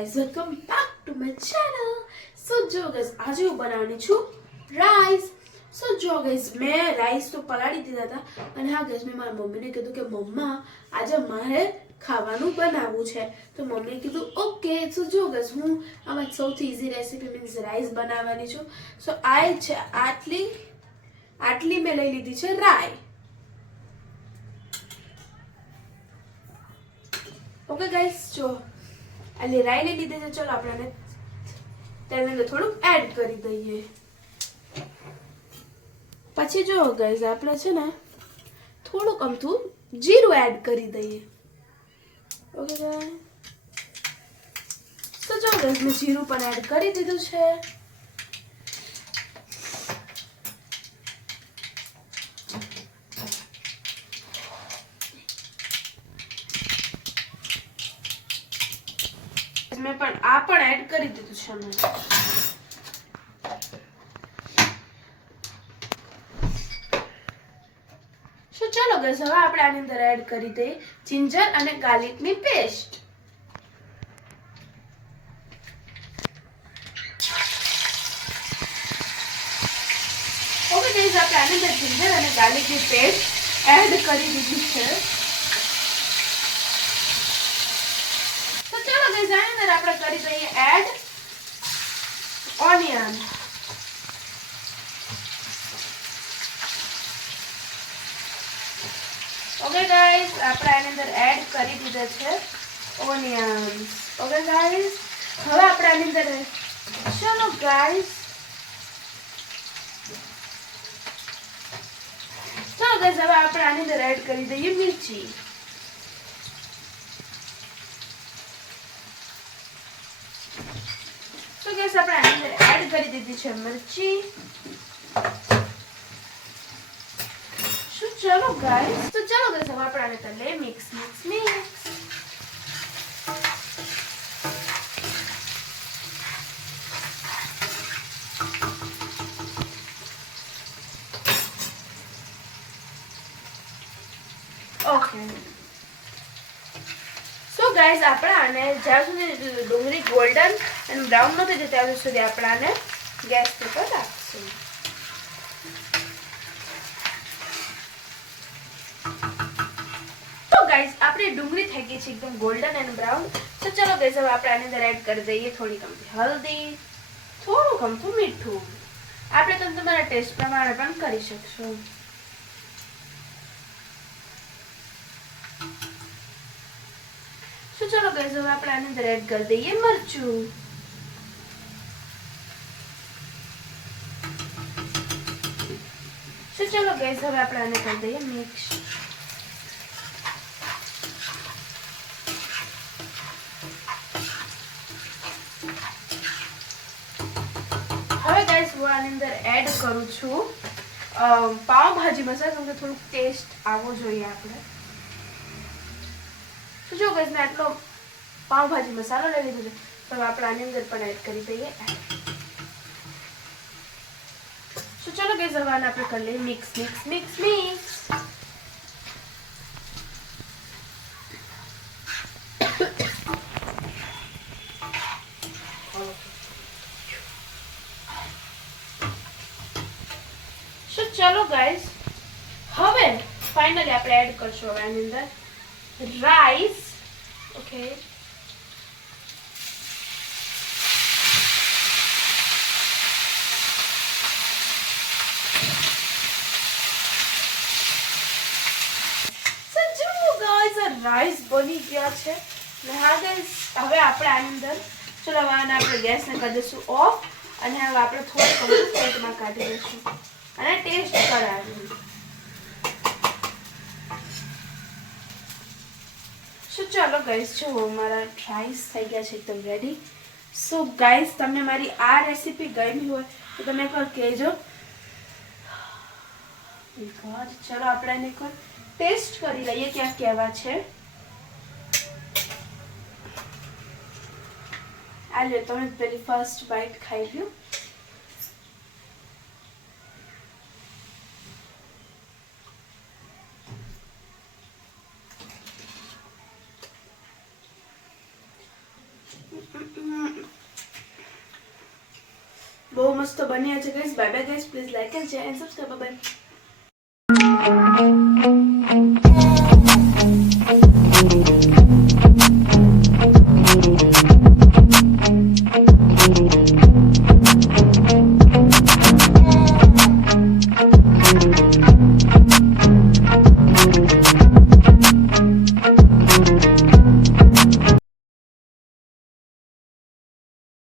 guys, welcome back to my channel. So જો guys, આજે હું બનાવવાની છું રાઈસ. So જો guys, મેં રાઈસ તો પલાળી દીધા હતા અને હા guys, મેં મારા મમ્મીને કીધું કે મમ્મા આજે મારે ખાવાનું બનાવવું છે. તો મમ્મીએ કીધું ઓકે. So જો guys, હું આમાં સૌથી ઈઝી રેસીપી મીન્સ રાઈસ બનાવવાની છું. So આ છે આટલી મેં લઈ લીધી છે રાઈ. ઓકે ગાઈસ, જો આટલી રાઈ લઈ લીધી છે. ચલો આપણે તેની અંદર થોડુંક એડ કરી દઈએ. પછી જો ગાઈસ, આપણે છે ને થોડુંક અમથું જીરું એડ કરી દઈએ. ઓકે ગાઈસ, તો જો ગાઈસ, મેં જીરું પણ એડ કરી દીધું છે. મેં પણ આ પણ એડ કરી દીધું છે મેં. ચલો ગાઈસ, હવે આપણે આની અંદર એડ કરી દઈએ જિંજર અને ગાર્લિકની પેસ્ટ. ઓકે ગાઈસ, આપણે આની અંદર જિંજર અને ગાર્લિકની પેસ્ટ એડ કરી દીધી છે. તો ચલો ગાઈસ, આની અંદર આપણે કરી દઈએ એડ ઓનિયન. ઓકે ગાઈસ, આપણે આની અંદર એડ કરી દીધા છે ઓનિયન્સ. ઓકે ગાઈસ, હવે આપણે આની અંદર ચલો ગાઈસ, હવે આપણે આની અંદર એડ કરી દઈએ મિર્ચી. તો ગાઈસ, આપણે આની અંદર એડ કરી દીધી છે મિર્ચી. ચલો ગાઈસ, તો ચલો ગાઈસ, હવે આપણે આને કરી લઈએ મિક્સ. ઓકે. સો ગાઈસ, આપણે આને જ્યાં સુધી ડુંગળી ગોલ્ડન અને બ્રાઉન ન થઈ જાય ત્યાં સુધી આપણે આને ગેસ પર રાખશું. ગાઈસ, આપણી ડુંગળી થઈ ગઈ છે એકદમ ગોલ્ડન એન્ડ બ્રાઉન. તો ચલો ગાઈસ, હવે આપણે આની અંદર એડ કરી દઈએ થોડી કમથી હલ્દી, થોડું કમથી મીઠું. આપણે તમે તમારા ટેસ્ટ પ્રમાણે પણ કરી શકશો. તો ચલો ગાઈસ, હવે આપણે આની અંદર એડ કરી દઈએ મરચું. તો ચલો ગાઈસ, હવે આપણે આને કરી દઈએ મિક્સ. આની અંદર એડ કરું છું પાવભાજી મસાલો, કેમ કે થોડુંક ટેસ્ટ આવવો જોઈએ આપણે. તો જો ગાઈસ, મેં આટલો પાવભાજી મસાલો લઈ લીધો છે. તો આપણે આની અંદર પણ એડ કરી દઈએ. તો ચલો ગાઈસ, હવે આને આપણે કરી લઈએ મિક્સ. ચલો ગાઈસ, હવે ફાઇનલી આપણે એડ કરશું હવે આની અંદર રાઈસ. ઓકે, રાઈસ બની ગયા છે. હા ગાઈસ, હવે આપણે આની અંદર ચલો હવે આપણે ગેસને કરી દઈશું ઓફ અને હવે આપણે થોડું પ્લેટમાં કાઢી દઈશું અને ટેસ્ટ કરાવી. ચલો ગાઈસ, જો મારા રાઈસ થઈ ગયા છે એકદમ રેડી. સો ગાઈસ, તમને મારી આ રેસીપી ગમી હોય તો તમે એકવાર કહેજો. ચલો આપણે એને એકવાર ટેસ્ટ કરી લઈએ ક્યાં કેવા છે. આ લે, તમે પેલી ફર્સ્ટ બાઈટ ખાઈ લ્યો. બહુ મસ્ત બન્યા છે guys. Bye bye guys, please like and share and subscribe. By.